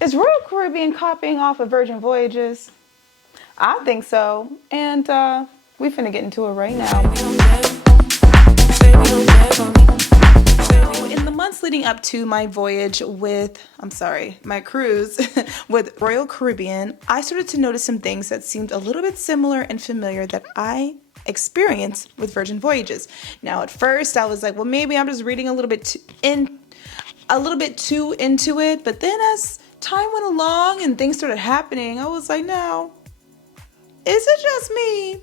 Is Royal Caribbean copying off of Virgin Voyages? I think so. And we finna get into it right now. In the months leading up to my voyage my cruise with Royal Caribbean, I started to notice some things that seemed a little bit similar and familiar that I experienced with Virgin Voyages. Now, at first, I was like, well, maybe I'm just reading a little bit too into it. But then as time went along and things started happening, I was like, no, is it just me?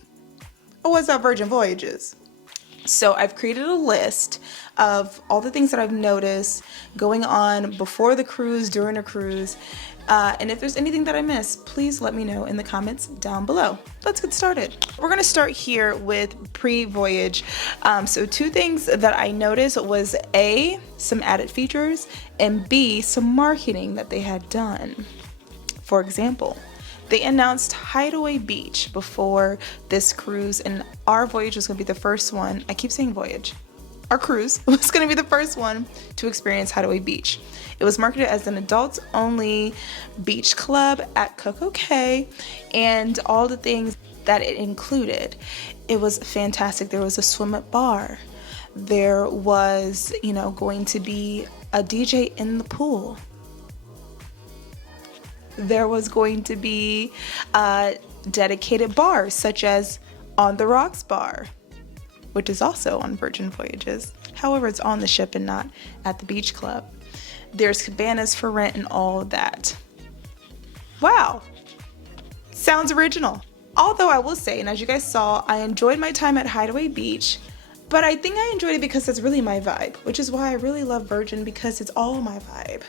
Or was that Virgin Voyages? So I've created a list of all the things that I've noticed going on before the cruise, during a cruise. And if there's anything that I missed, please let me know in the comments down below. Let's get started. We're gonna start here with pre-voyage. So two things that I noticed was A, some added features, and B, some marketing that they had done. For example, they announced Hideaway Beach before this cruise, and our voyage was gonna be the first one. I keep saying voyage. Our cruise was gonna be the first one to experience Hideaway Beach. It was marketed as an adults-only beach club at Coco Cay, and all the things that it included. It was fantastic. There was a swim-up bar. There was, going to be a DJ in the pool. There was going to be dedicated bars, such as On the Rocks Bar, which is also on Virgin Voyages. However, it's on the ship and not at the beach club. There's cabanas for rent and all of that. Wow, sounds original. Although I will say, and as you guys saw, I enjoyed my time at Hideaway Beach, but I think I enjoyed it because that's really my vibe, which is why I really love Virgin, because it's all my vibe.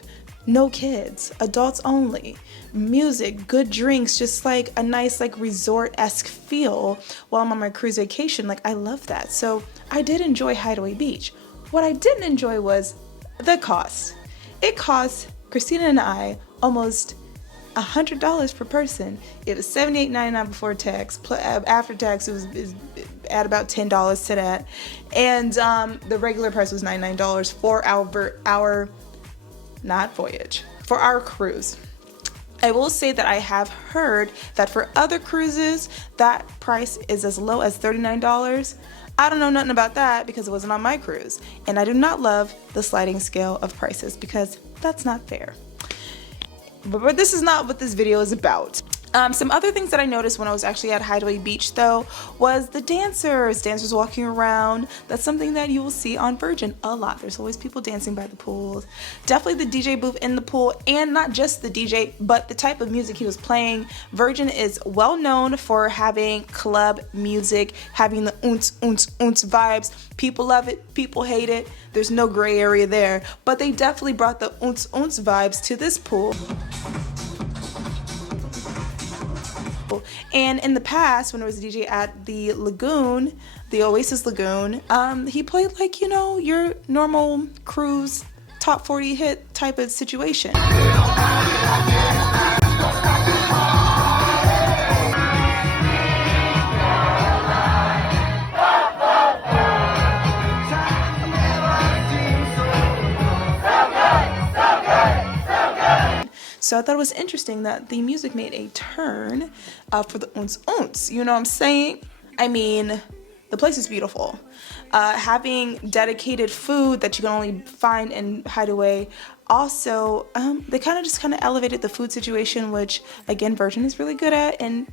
No kids, adults only, music, good drinks, just like a nice resort-esque feel while I'm on my cruise vacation. I love that. So I did enjoy Hideaway Beach. What I didn't enjoy was the cost. It cost Christina and I almost $100 per person. It was $78.99 before tax. After tax, it was at about $10 to that. And the regular price was $99 for our not voyage, for our cruise. I will say that I have heard that for other cruises, that price is as low as $39. I don't know nothing about that because it wasn't on my cruise. And I do not love the sliding scale of prices because that's not fair. But this is not what this video is about. Some other things that I noticed when I was actually at Hideaway Beach, though, was the dancers walking around. That's something that you will see on Virgin a lot. There's always people dancing by the pools. Definitely the DJ booth in the pool, and not just the DJ, but the type of music he was playing. Virgin is well known for having club music, having the oonce, oonce, oonce vibes. People love it, people hate it. There's no gray area there, but they definitely brought the oonce, oonce vibes to this pool. And in the past, when it was a DJ at the lagoon, the Oasis Lagoon, he played your normal cruise top 40 hit type of situation. So I thought it was interesting that the music made a turn for the oonce oonce. You know what I'm saying? I mean, the place is beautiful. Having dedicated food that you can only find in Hideaway. Also, they kind of elevated the food situation, which again, Virgin is really good at, and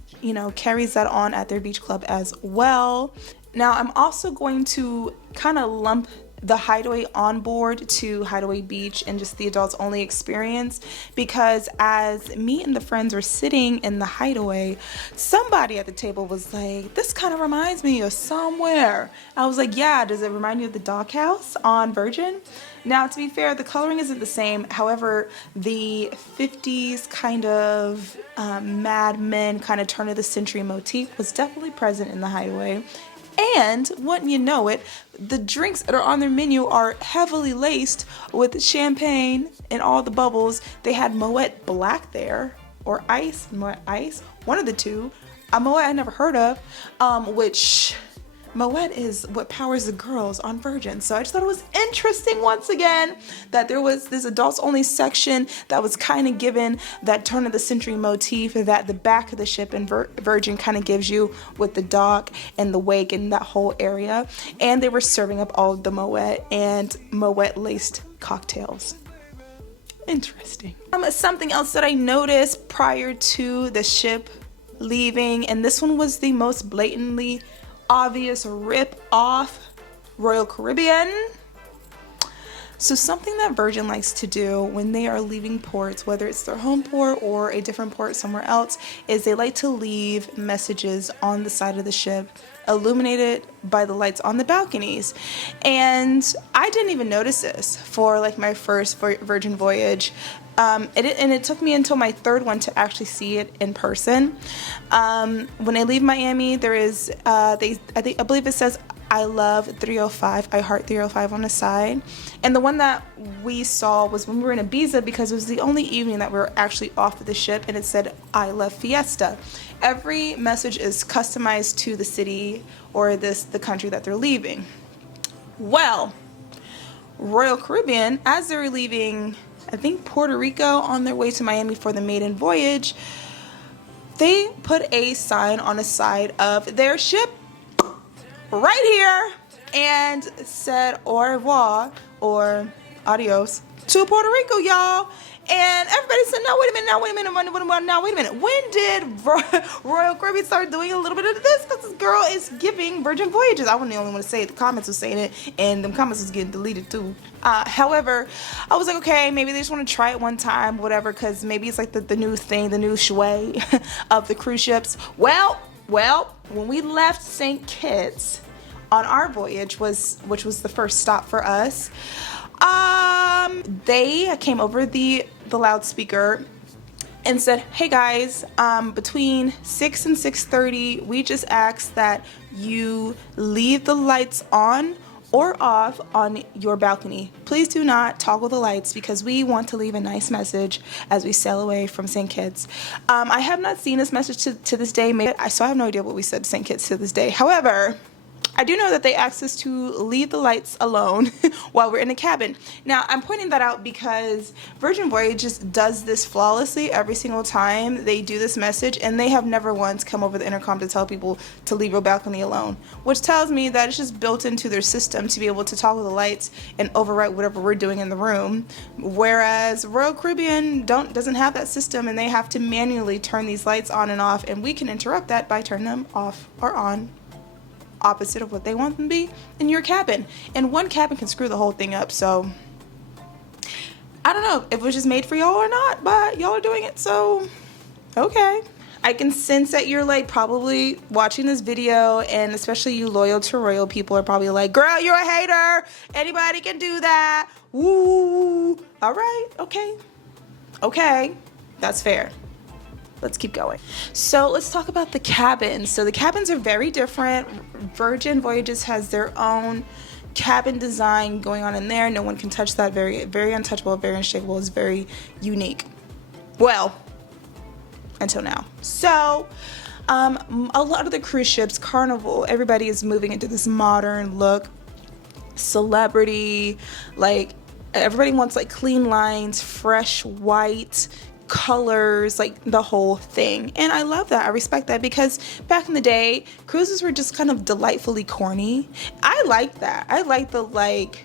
carries that on at their beach club as well. Now, I'm also going to kind of lump the Hideaway on board to Hideaway Beach and just the adults only experience, because as me and the friends were sitting in the Hideaway, somebody at the table was like, this kind of reminds me of somewhere. I was like, yeah, does it remind you of the doghouse on Virgin? Now, to be fair, the coloring isn't the same. However, the 50s kind of Mad Men kind of turn of the century motif was definitely present in the Hideaway. And wouldn't you know it, the drinks that are on their menu are heavily laced with champagne and all the bubbles. They had Moet Black there, or Moet Ice, one of the two. A Moet I never heard of, which Moet is what powers the girls on Virgin. So I just thought it was interesting once again that there was this adults only section that was kind of given that turn of the century motif that the back of the ship in Virgin kind of gives you with the dock and the wake and that whole area. And they were serving up all of the Moet and Moet laced cocktails. Interesting. Something else that I noticed prior to the ship leaving, and this one was the most blatantly obvious rip off Royal Caribbean. So something that Virgin likes to do when they are leaving ports, whether it's their home port or a different port somewhere else, is they like to leave messages on the side of the ship illuminated by the lights on the balconies. And I didn't even notice this for like my first Virgin voyage. It took me until my third one to actually see it in person. When I leave Miami, there is I believe it says I love 305, I heart 305 on the side. And the one that we saw was when we were in Ibiza, because it was the only evening that we were actually off of the ship, and it said I love Fiesta. Every message is customized to the city or the country that they're leaving. Well, Royal Caribbean, as they're leaving, I think Puerto Rico, on their way to Miami for the maiden voyage, they put a sign on the side of their ship right here and said au revoir or adios to Puerto Rico, y'all. And everybody said, no, wait a minute. When did Royal Caribbean start doing a little bit of this? Because this girl is giving Virgin Voyages. I wasn't the only one to say it. The comments was saying it, and them comments was getting deleted too. However, I was like, okay, maybe they just want to try it one time, whatever, because maybe it's like the new thing, the new shui of the cruise ships. Well, when we left St. Kitts on our voyage, which was the first stop for us, they came over the loudspeaker and said, hey guys, between 6 and 6:30, we just ask that you leave the lights on or off on your balcony. Please do not toggle the lights because we want to leave a nice message as we sail away from St. Kitts. I have not seen this message to this day, so I have no idea what we said to St. Kitts to this day. However, I do know that they asked us to leave the lights alone while we're in the cabin. Now, I'm pointing that out because Virgin Voyages does this flawlessly every single time they do this message, and they have never once come over the intercom to tell people to leave your balcony alone, which tells me that it's just built into their system to be able to toggle the lights and overwrite whatever we're doing in the room, whereas Royal Caribbean doesn't have that system, and they have to manually turn these lights on and off, and we can interrupt that by turning them off or on, opposite of what they want them to be in your cabin. And one cabin can screw the whole thing up. So I don't know if it was just made for y'all or not, but y'all are doing it, so okay. I can sense that you're like probably watching this video, and especially you loyal to Royal people are probably like, girl, you're a hater, anybody can do that. Woo. All right, okay, that's fair. Let's keep going. So let's talk about the cabins. So the cabins are very different. Virgin Voyages has their own cabin design going on in there. No one can touch that. Very, very untouchable, very unshakable. It's very unique. Well, until now. So a lot of the cruise ships, Carnival, everybody is moving into this modern look. Celebrity, like everybody wants like clean lines, fresh white colors, like the whole thing. And I love that. I respect that, because back in the day, cruises were just kind of delightfully corny. I like that. I like the like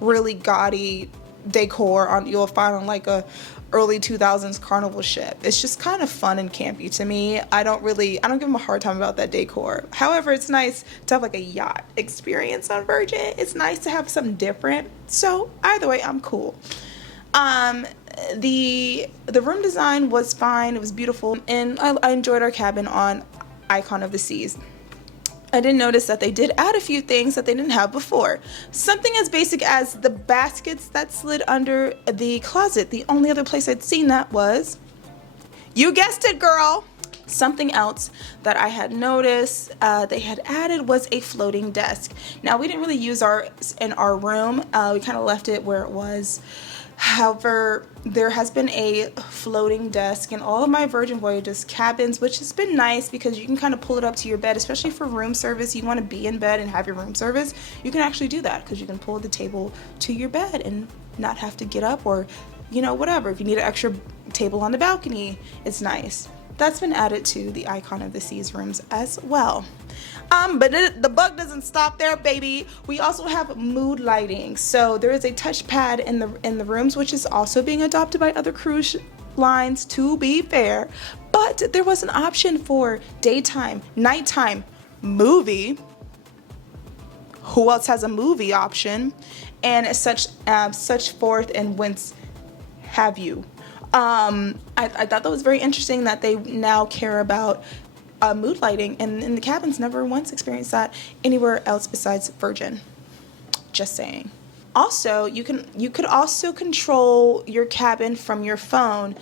really gaudy decor you'll find on like a early 2000s Carnival ship. It's just kind of fun and campy to me. I don't give them a hard time about that decor. However, it's nice to have like a yacht experience on Virgin. It's nice to have something different. So either way, I'm cool. The room design was fine. It was beautiful, and I enjoyed our cabin on Icon of the Seas. I did notice that they did add a few things that they didn't have before. Something as basic as the baskets that slid under the closet. The only other place I'd seen that was, you guessed it, girl, something else that I had noticed they had added was a floating desk. Now, we didn't really use ours in our room. We kind of left it where it was. However, there has been a floating desk in all of my Virgin Voyages cabins, which has been nice because you can kind of pull it up to your bed, especially for room service. You want to be in bed and have your room service, you can actually do that because you can pull the table to your bed and not have to get up, or you know, whatever. If you need an extra table on the balcony, it's nice. That's been added to the Icon of the Seas rooms as well. But the bug doesn't stop there, baby. We also have mood lighting. So there is a touchpad in the rooms, which is also being adopted by other cruise lines, to be fair. But there was an option for daytime, nighttime, movie. Who else has a movie option? And such forth and whence have you. I thought that was very interesting that they now care about mood lighting, and in the cabins never once experienced that anywhere else besides Virgin. Just saying. Also, you could also control your cabin from your phone.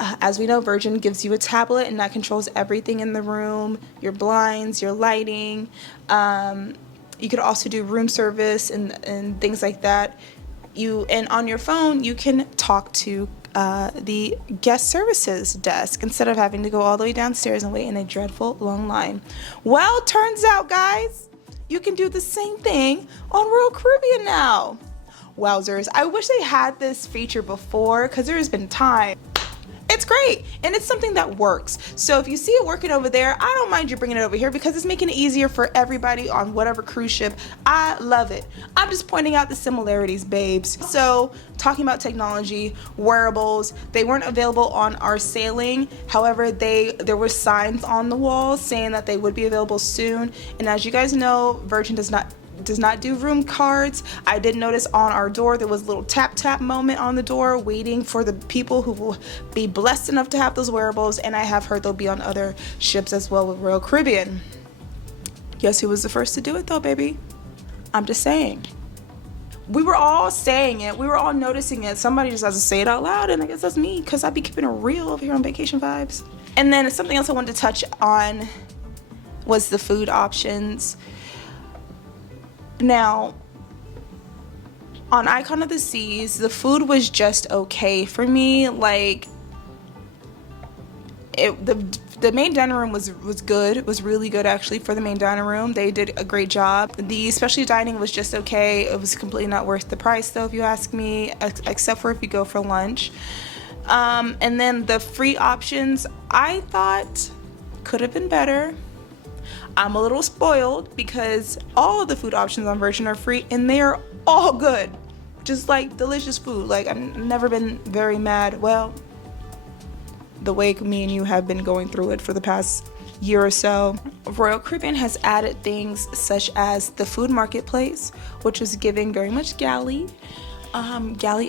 As we know, Virgin gives you a tablet, and that controls everything in the room, your blinds, your lighting. You could also do room service and things like that. And on your phone, you can talk to the guest services desk instead of having to go all the way downstairs and wait in a dreadful long line. Well, turns out, guys, you can do the same thing on Royal Caribbean now. Wowzers, I wish they had this feature before, because there has been time. It's great, and it's something that works. So if you see it working over there, I don't mind you bringing it over here because it's making it easier for everybody on whatever cruise ship. I love it. I'm just pointing out the similarities, babes. So talking about technology, wearables, they weren't available on our sailing. However, there were signs on the walls saying that they would be available soon. And as you guys know, Virgin does not do room cards. I did notice on our door there was a little tap moment on the door waiting for the people who will be blessed enough to have those wearables, and I have heard they'll be on other ships as well with Royal Caribbean. Guess who was the first to do it though, baby? I'm just saying. We were all saying it. We were all noticing it. Somebody just has to say it out loud, and I guess that's me because I be keeping it real over here on Vacation Vibes. And then something else I wanted to touch on was the food options. Now, on Icon of the Seas, the food was just okay for me. Like, the main dining room was good. It was really good, actually, for the main dining room. They did a great job. The specialty dining was just okay. It was completely not worth the price, though, if you ask me, except for if you go for lunch. And then the free options, I thought could have been better. I'm a little spoiled because all of the food options on Virgin are free, and they are all good. Just like delicious food. Like, I've never been very mad. Well, the way me and you have been going through it for the past year or so. Royal Caribbean has added things such as the food marketplace, which is giving very much galley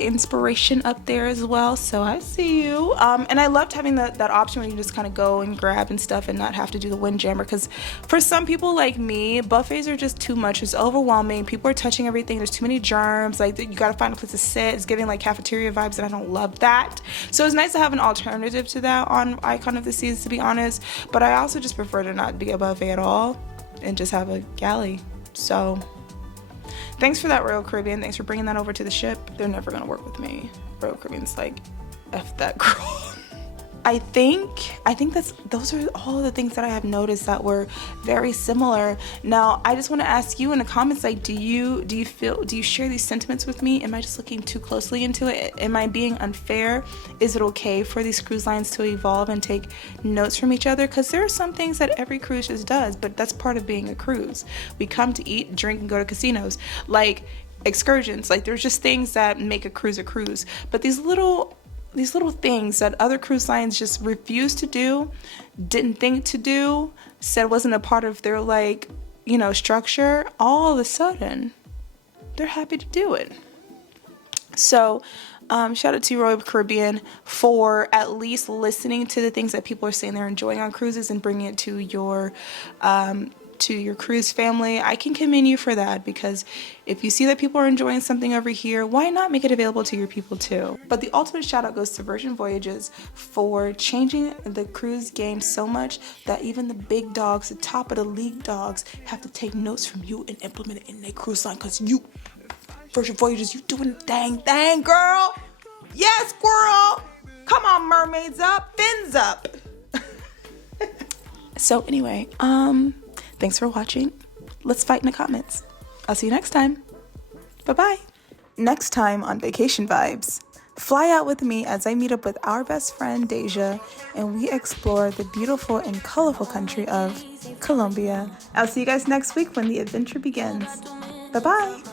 inspiration up there as well. So I see you. And I loved having that option where you just kind of go and grab and stuff and not have to do the windjammer, because for some people like me, buffets are just too much. It's overwhelming. People are touching everything. There's too many germs. Like, you gotta find a place to sit. It's giving like cafeteria vibes, and I don't love that. So it's nice to have an alternative to that on Icon of the Seas, to be honest. But I also just prefer to not be a buffet at all and just have a galley. So thanks for that, Royal Caribbean. Thanks for bringing that over to the ship. They're never gonna work with me. Royal Caribbean's like, F that girl. I think those are all the things that I have noticed that were very similar. Now, I just want to ask you in the comments, like, do you share these sentiments with me? Am I just looking too closely into it? Am I being unfair? Is it okay for these cruise lines to evolve and take notes from each other? Because there are some things that every cruise just does, but that's part of being a cruise. We come to eat, drink, and go to casinos. Like excursions, like there's just things that make a cruise. But these little things that other cruise lines just refuse to do, didn't think to do, said wasn't a part of their structure, all of a sudden they're happy to do it. So shout out to Royal Caribbean for at least listening to the things that people are saying they're enjoying on cruises and bringing it to your cruise family. I can commend you for that, because if you see that people are enjoying something over here, why not make it available to your people too? But the ultimate shout out goes to Virgin Voyages for changing the cruise game so much that even the big dogs, the top of the league dogs, have to take notes from you and implement it in their cruise line, because you, Virgin Voyages, you doing the dang thing, girl. Yes, squirrel. Come on, mermaids up, fins up. So anyway, thanks for watching. Let's fight in the comments. I'll see you next time. Bye-bye. Next time on Vacation Vibes, fly out with me as I meet up with our best friend Deja and we explore the beautiful and colorful country of Colombia. I'll see you guys next week when the adventure begins. Bye-bye.